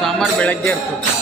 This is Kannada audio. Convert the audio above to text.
ಸೋಮವಾರ ಬೆಳಗ್ಗೆ ಇರ್ತದೆ.